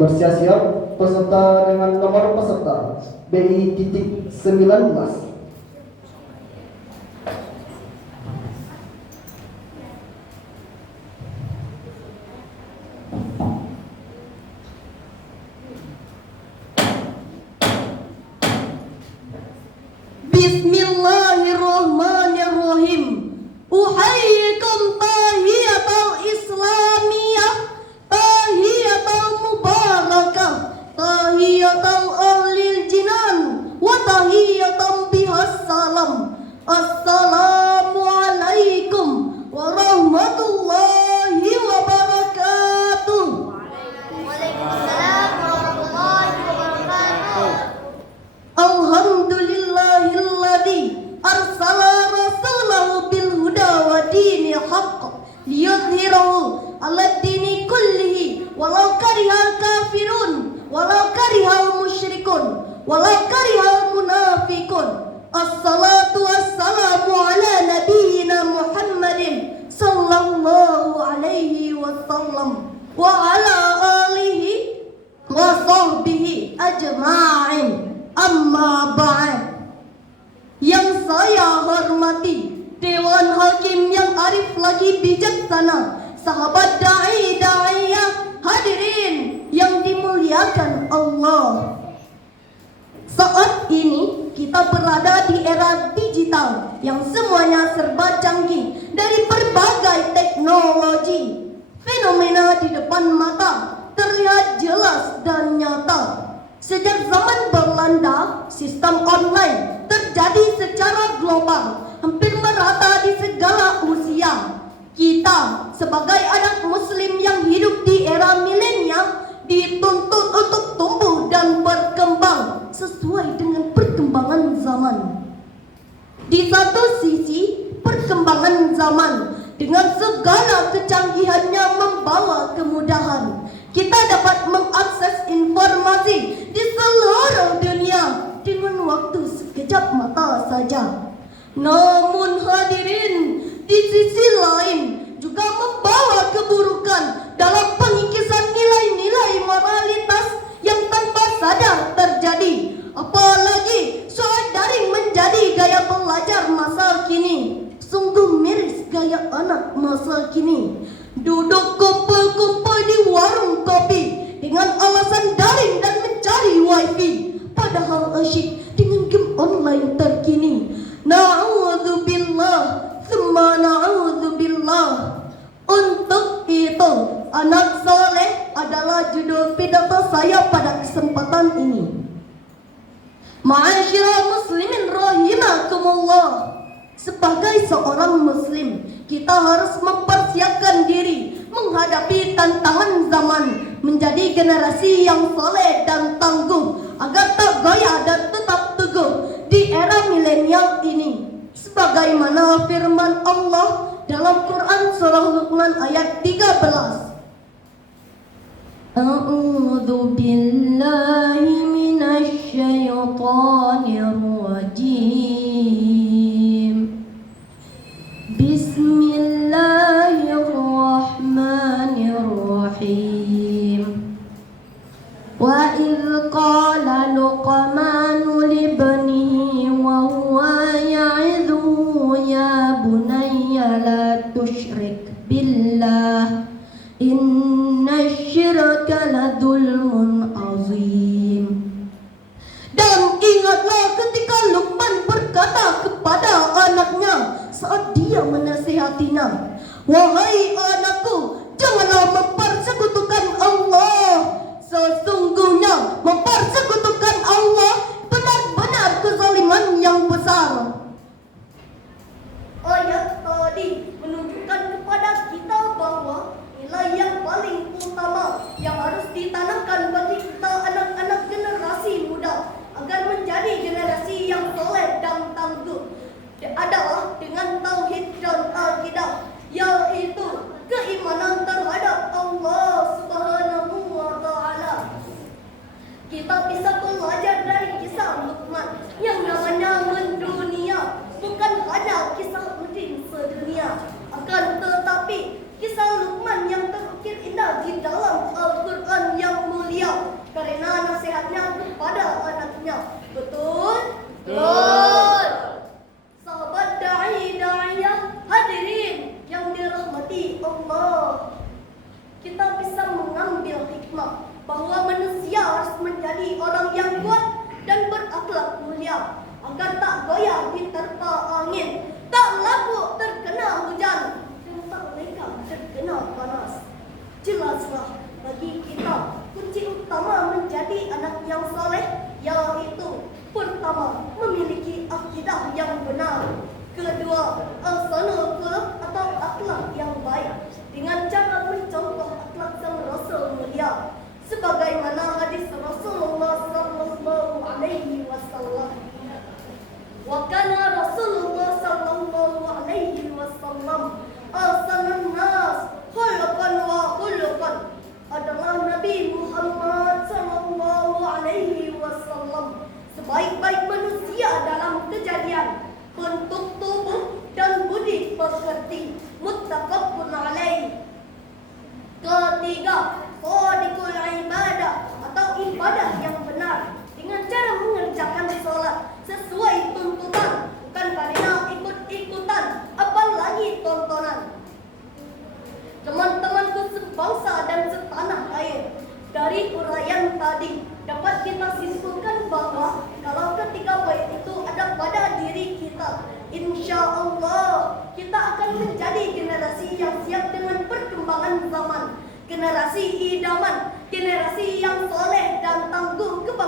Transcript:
Bersiap-siap peserta dengan nomor peserta BI-19. Bismillahirrahmanirrahim. Uhayyikum tahiyatul islamiyah, tahiyatul mubarakah, tahiyatul ahlil jinan, wa tahiyatul bihas salam. Assalamualaikum warahmatullahi wabarakatuh. Waalaikumsalam warahmatullahi wabarakatuh. Alhamdulillahilladzi arsala rasulahu bil huda wa dinil haqq liyudhhirahu 'ala dini kullihi walau karihal kafirun walau karihal musyrikun walau karihal munafiqun. Assalatu wassalamu ala nabiyyina Muhammadin sallallahu alaihi wasallam wa ala alihi wa sahbihi ajma'in. Amma ba'd. Yang saya hormati Dewan Hakim yang arif lagi bijaksana, sahabat da'i-da'iyah, hadirin yang dimuliakan Allah. Saat ini kita berada di era digital yang semuanya serba canggih. Dari berbagai teknologi, fenomena di depan mata terlihat jelas dan nyata. Sejak zaman Belanda, sistem online terjadi secara global, hampir merata di segala usia. Kita sebagai anak muslim yang hidup di era milenial dituntut untuk tumbuh dan berkembang sesuai dengan perkembangan zaman. Di satu sisi, perkembangan zaman dengan segala kecanggihannya membawa kemudahan. Kita dapat mengakses informasi di seluruh dunia dengan waktu sekejap mata saja. Namun hadirin, di sisi lain juga membawa keburukan dalam pengikisan nilai-nilai moralitas yang tanpa sadar terjadi. Apalagi soal daring menjadi gaya belajar masa kini. Sungguh miris gaya anak masa kini. Duduk kumpul-kumpul di warung kopi dengan alasan daring dan mencari wifi, padahal asyik dengan game online terkini. Na'udzubillah, tsumma na'udzubillah. Untuk itu, anak soleh adalah judul pidato saya pada kesempatan ini. Ma'asyiral muslimin rahimakumullah. Sebagai seorang muslim, kita harus mempersiapkan diri menghadapi tantangan zaman, menjadi generasi yang soleh dan tangguh agar tak goyah dan tetap teguh di era milenial ini. Sebagaimana firman Allah dalam Quran surah Luqman ayat 13. A'udzu billahi minasy syaithanir rajim. Bismillahirrahmanirrahim. Wa idh qala Luqmanu libnihi wa huwa ya'idhuhu ya bunayya la tusyrik billah inna syirka la dzulmun azim. Dan ingatlah ketika Luqman berkata kepada anaknya saat dia menasihatinya, wahai anakku, janganlah mempersekutukan Allah. Sesungguhnya mempersekutukan Allah benar-benar kezaliman yang besar. Ayat tadi menunjukkan kepada kita bahwa nilai yang paling utama yang harus ditanamkan bagi kita anak-anak generasi muda agar menjadi generasi yang soleh dan tangguh adalah dengan tauhid dan akidah, yaitu Betul? Betul. Sahabat da'iyah hadirin yang dirahmati Allah. Kita bisa mengambil hikmah bahwa manusia harus menjadi orang yang kuat dan berakhlak mulia agar tak goyah diterpa angin, tak lapuk terkena hujan, dan tak lekang terkena panas. Jelaslah bagi kita kunci utama menjadi anak yang soleh yaitu pertama, memiliki akidah yang benar. Kedua, ahsanul khuluq atau akhlak yang baik dengan cara mencontoh akhlak sang Rasul mulia sebagaimana hadis Rasulullah sallallahu alaihi wasallam. Wa kana Rasulullah sallallahu alaihi wasallam ahsanun nas khuluqan wa khuluqan. Adalah Nabi Muhammad sallallahu alaihi wasallam sebaik-baik manusia dalam kejadian, bentuk tubuh dan budi pekerti. Muttafaqun alaih. Ketiga, shadiqul ibadah atau ibadah yang benar dengan cara mengerjakan sholat sesuai tuntutan, bukan karena ikut-ikutan, apalagi tontonan. Teman-temanku sebangsa dan setanah air, dari uraian tadi dapat kita simpulkan bahwa kalau ketiga baik itu ada pada diri kita, insya Allah kita akan menjadi generasi yang siap dengan perkembangan zaman, generasi idaman, generasi yang soleh dan tangguh kebangsaan.